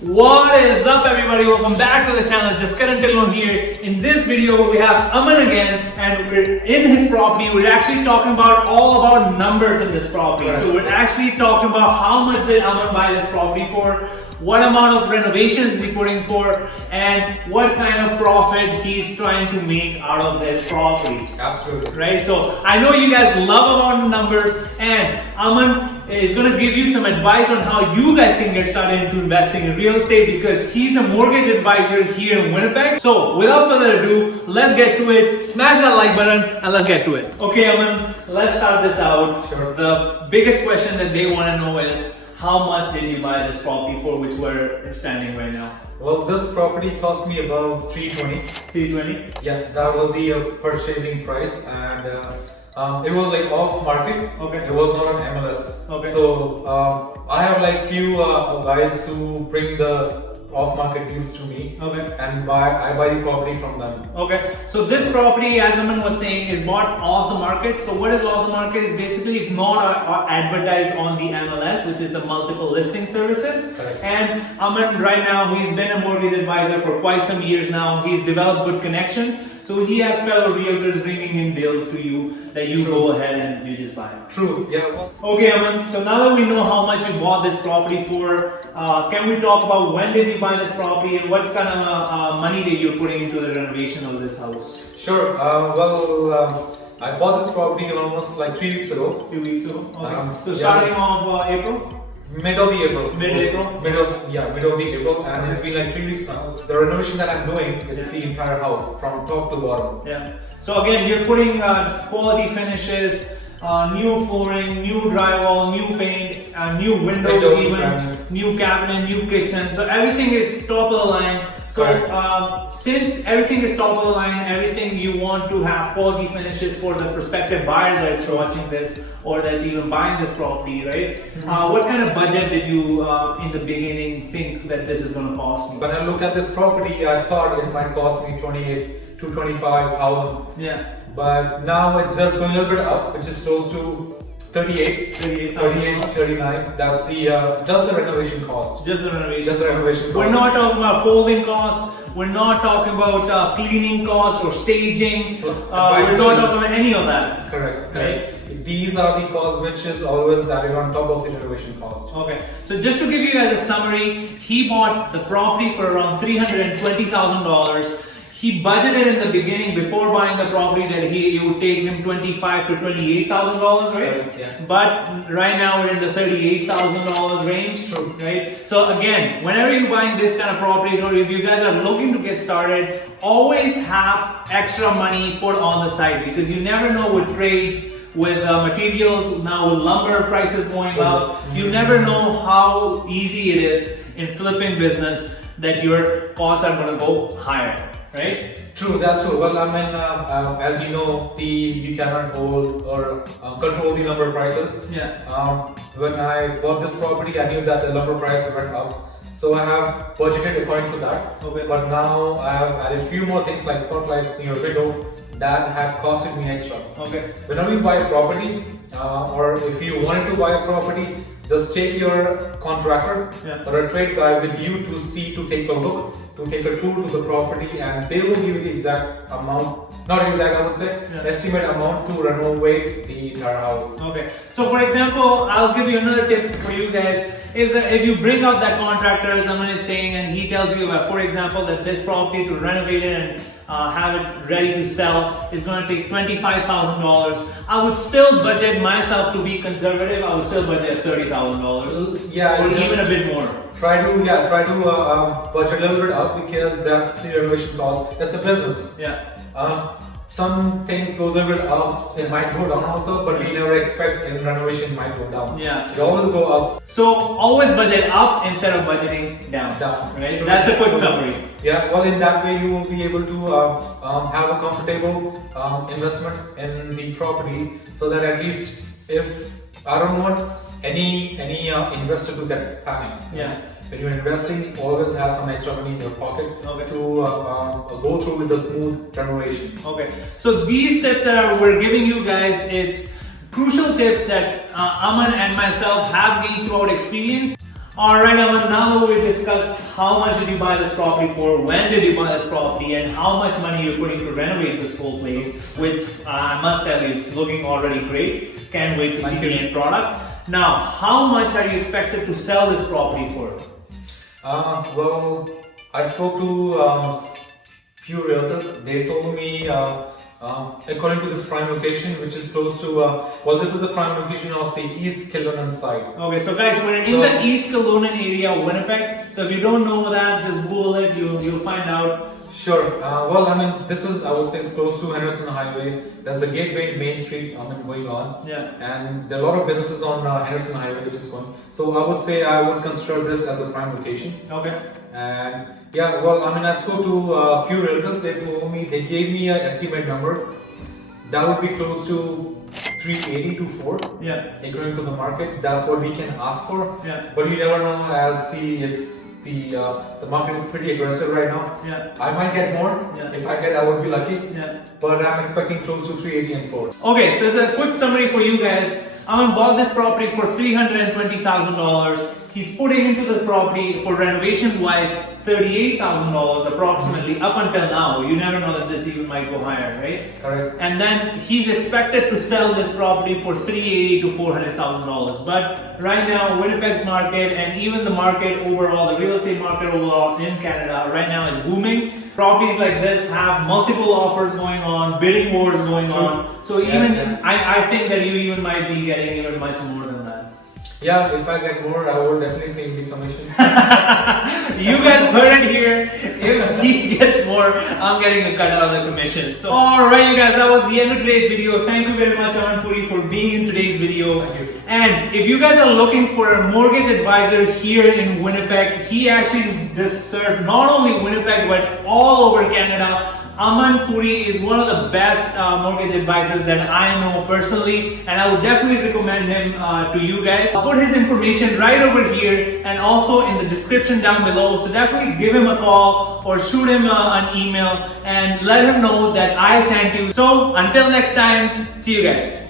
What is up, everybody? Welcome back to the channel. It's just Karan Tilmo here. In this video, we have Aman again, and we're in his property. We're actually talking about all about numbers in this property. Right. So we're actually talking about how much did Aman buy this property for, what amount of renovations is he putting for, and what kind of profit he's trying to make out of this property. Absolutely. Right? So I know you guys love about numbers, and Aman is going to give you some advice on how you guys can get started into investing in real estate, because he's a mortgage advisor here in Winnipeg. So without further ado, let's get to it. Smash that like button and let's get to it. Okay, Aman, let's start this out. Sure. The biggest question that they want to know is, how much did you buy this property for, which we're standing right now? Well, this property cost me above 320. 320? Yeah, that was the purchasing price, and it was like off market. Okay. It was not on MLS. Okay. So I have like few guys who bring the off-market deals to me. Okay. And I buy the property from them. Okay. So this property, as Aman was saying, is bought off the market. So what is off the market is basically it's not advertised on the MLS, which is the multiple listing services. Correct. And Aman right now, he's been a mortgage advisor for quite some years now. He's developed good connections. So he has fellow realtors bringing in deals to you that you go ahead and you just buy it. True. Yeah. Okay, Aman. So now that we know how much you bought this property for, can we talk about when did you buy this property and what kind of money that you're putting into the renovation of this house? Sure. I bought this property almost like 3 weeks ago. 2 weeks ago. Okay. So yeah, starting off April. Mid of the April. Mid-April? Mid of the April, and it's been like 3 weeks now. The renovation that I'm doing, it's the entire house from top to bottom. Yeah. So again, you're putting quality finishes, new flooring, new drywall, new paint, new windows, even new cabinet, new kitchen. So everything is top of the line. So since everything is top of the line, everything you want to have quality finishes for the prospective buyer that's watching this or that's even buying this property, right? Mm-hmm. What kind of budget did you in the beginning think that this is going to cost me? When I look at this property, I thought it might cost me 28 to 25,000. Yeah. But now it's just going a little bit up, which is close to 38, 39. That's the just the renovation cost. Just the renovation. Just the renovation cost. We're not talking about holding cost. We're not talking about cleaning costs or staging. We're not talking about any of that. Correct. Right? These are the costs which is always added on top of the renovation cost. Okay. So just to give you guys a summary, he bought the property for around $320,000. He budgeted in the beginning before buying the property that it would take him $25,000 to $28,000, right? Yeah. But right now we're in the $38,000 range, True. right? So again, whenever you're buying this kind of properties, or if you guys are looking to get started, always have extra money put on the side, because you never know with trades, with materials, now with lumber prices going up, you never know how easy it is in flipping business that your costs are going to go higher. Right? True, that's true. Well, I mean, as you know, you cannot hold or control the lumber prices. Yeah. When I bought this property, I knew that the lumber price went up, so I have budgeted according to that. Okay. But now I have added few more things like spotlights in your window that have costed me extra. Okay. Whenever you buy a property, or if you wanted to buy a property, just take your contractor or a trade guy with you to take a look, to take a tour to the property, and they will give you the exact amount, not exact, I would say, estimate amount to renovate the entire house. Okay. So for example, I'll give you another tip for you guys. If you bring out that contractor, as Aman is saying, and he tells you about, for example, that this property to renovate it and have it ready to sell is going to take $25,000, I would still budget myself to be conservative. I would still budget $30,000. Yeah, or even a bit more. Try to budget a little bit up, because that's the renovation cost. That's a business. Yeah. Some things go a little bit up, it might go down also, but we never expect in renovation it might go down. Yeah. It always go up. So always budget up instead of budgeting down. Right? So that's a quick summary. Yeah, well, in that way you will be able to have a comfortable investment in the property, so that at least if I don't want any investor to get panic. Yeah. When you're investing, always have some extra money in your pocket to go through with the smooth renovation. Okay. So these tips that we're giving you guys, it's crucial tips that Aman and myself have gained throughout experience. Alright, Aman, now we discussed how much did you buy this property for, when did you buy this property, and how much money you're putting to renovate this whole place, which I must tell you, it's looking already great. Can't wait to see the end product. Now, how much are you expected to sell this property for? Well, I spoke to few realtors. They told me according to this prime location, which is close to well, this is the prime location of the East Kildonan site. Okay, so guys, we're in the East Kildonan area of Winnipeg. So if you don't know that, just Google it. You'll find out. Sure. Well, I mean, this is, I would say, it's close to Henderson Highway. There's the Gateway Main Street, going on. Yeah. And there are a lot of businesses on Henderson Highway, which is going. So I would say I would consider this as a prime location. Okay. And yeah, well, I mean, I spoke to a few realtors. They gave me an estimate number that would be close to 380 to 4. Yeah. According to the market, that's what we can ask for. Yeah. But you never know, as the market is pretty aggressive right now. Yeah. I might get more. Yeah. If I would be lucky. Yeah. But I'm expecting close to 380 and 4. Okay, so as a quick summary for you guys, Aman bought this property for $320,000. He's putting into the property for renovation wise $38,000 approximately up until now. You never know that this even might go higher, right? Correct. And then he's expected to sell this property for $380,000 to $400,000. But right now, Winnipeg's market and even the market overall, the real estate market overall in Canada right now is booming. Properties like this have multiple offers going on, bidding wars going on. So I think that you even might be getting even much more than that. Yeah, if I get more, I would definitely take the commission. You guys heard it here. If he gets more, I'm getting a cut out of the commission. So, alright, you guys, that was the end of today's video. Thank you very much, Aman Puri, for being in today's video. Thank you. And if you guys are looking for a mortgage advisor here in Winnipeg, he actually does serve not only Winnipeg but all over Canada. Aman Puri is one of the best mortgage advisors that I know personally, and I would definitely recommend him to you guys. I'll put his information right over here and also in the description down below, so definitely give him a call or shoot him an email and let him know that I sent you. So until next time, see you guys.